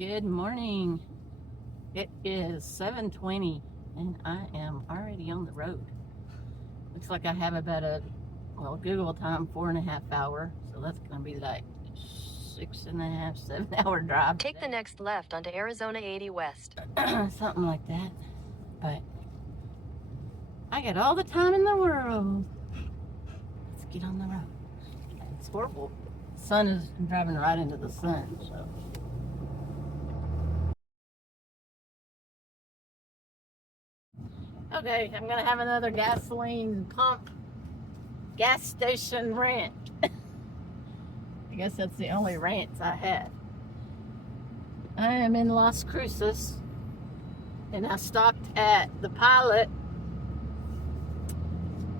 Good morning. It is 7:20 and I am already on the road. Looks like I have about Google time 4.5 hours, so that's gonna be like 6.5, 7 hour drive. Take the next left onto Arizona 80 West. Something like that. But I got all the time in the world. Let's get on the road. It's horrible. The sun is driving right into the sun, so. Okay, I'm gonna have another gasoline pump gas station rant. I guess that's the only rants I had. I am in Las Cruces and I stopped at the Pilot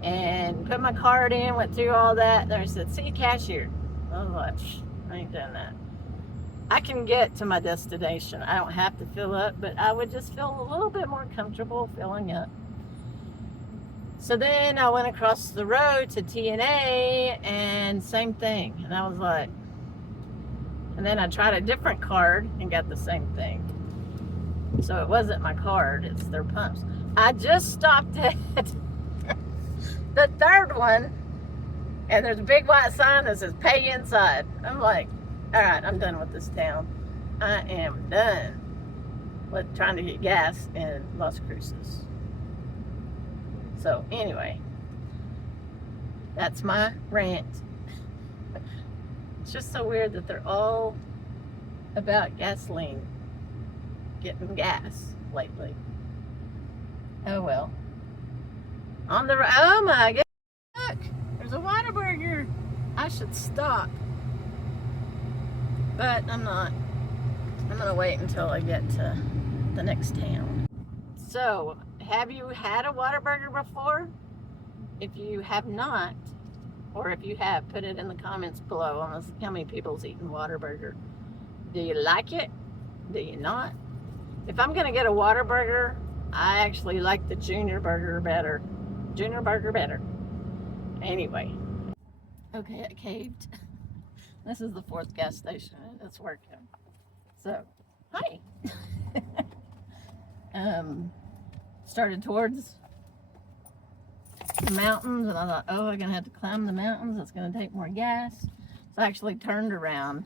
and put my card in, went through all that. There said, see cashier. I was like, I ain't done that. I can get to my destination. I don't have to fill up, but I would just feel a little bit more comfortable filling up. So then I went across the road to TNA and same thing. And I was like, and then I tried a different card and got the same thing. So it wasn't my card, it's their pumps. I just stopped at the third one and there's a big white sign that says pay inside. I'm like, all right, I'm done with this town. I am done with trying to get gas in Las Cruces. So anyway, that's my rant. It's just so weird that they're all about gasoline, getting gas lately. Oh well. On the road, oh my God, look, there's a Whataburger. I should stop. But I'm not. I'm gonna wait until I get to the next town. So, have you had a Whataburger before? If you have not, or if you have, put it in the comments below. I want to see how many people's eaten Whataburger. Do you like it? Do you not? If I'm gonna get a Whataburger, I actually like the Junior Burger better. Junior Burger better. Anyway. Okay, it caved. This is the fourth gas station and it's working. So, hi. Started towards the mountains and I thought, oh, I'm gonna have to climb the mountains. It's gonna take more gas. So I actually turned around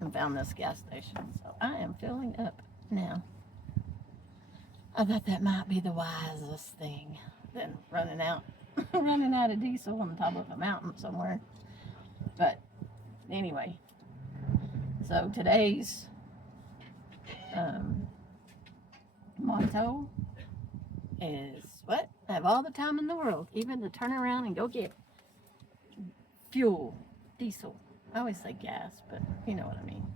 and found this gas station. So I am filling up now. I thought that might be the wisest thing than running out of diesel on the top of a mountain somewhere. But anyway, so today's motto is what? I have all the time in the world, even to turn around and go get fuel, diesel. I always say gas, but you know what I mean.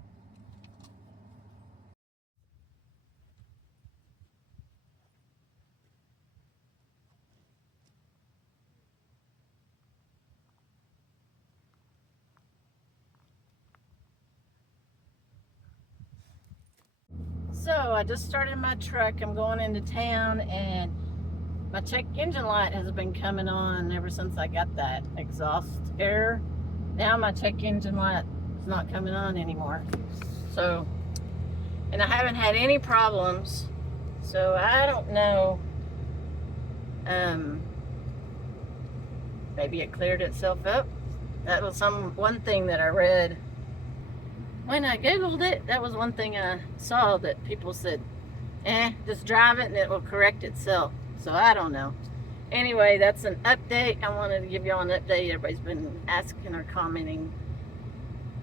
So I just started my truck. I'm going into town and my check engine light has been coming on ever since I got that exhaust air. Now my check engine light is not coming on anymore. So, and I haven't had any problems. So I don't know. Maybe it cleared itself up. That was one thing that I read. When I Googled it, that was one thing I saw that people said, just drive it and it will correct itself. So I don't know. Anyway, that's an update. I wanted to give y'all an update. Everybody's been asking or commenting,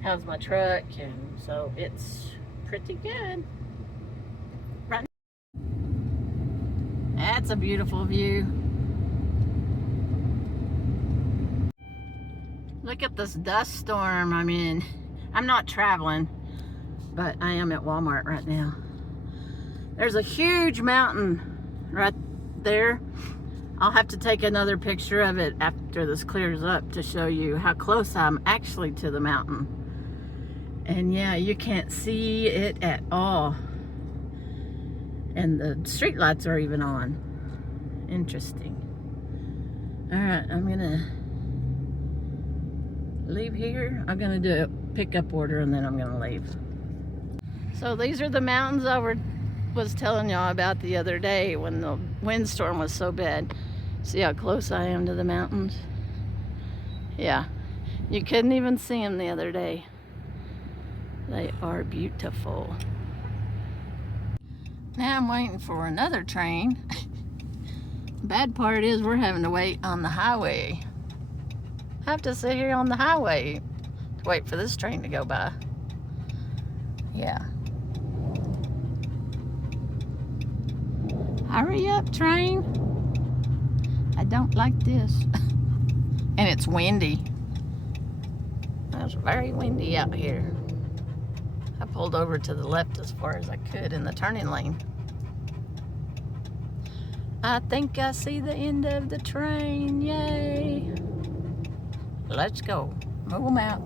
how's my truck? And so it's pretty good. Right. That's a beautiful view. Look at this dust storm I'm in. I'm not traveling, but I am at Walmart right now. There's a huge mountain right there. I'll have to take another picture of it after this clears up to show you how close I'm actually to the mountain. And yeah, you can't see it at all. And the street lights are even on. Interesting. All right, I'm gonna leave here. I'm gonna do a pickup order and then I'm gonna leave. So these are the mountains I was telling y'all about the other day when the windstorm was so bad. See how close I am to the mountains? Yeah, you couldn't even see them the other day. They are beautiful. Now I'm waiting for another train. Bad part is we're having to wait on the highway. I have to sit here on the highway to wait for this train to go by. Yeah. Hurry up, train. I don't like this. And it's windy. It's very windy out here. I pulled over to the left as far as I could in the turning lane. I think I see the end of the train. Yay. Let's go. Move them out.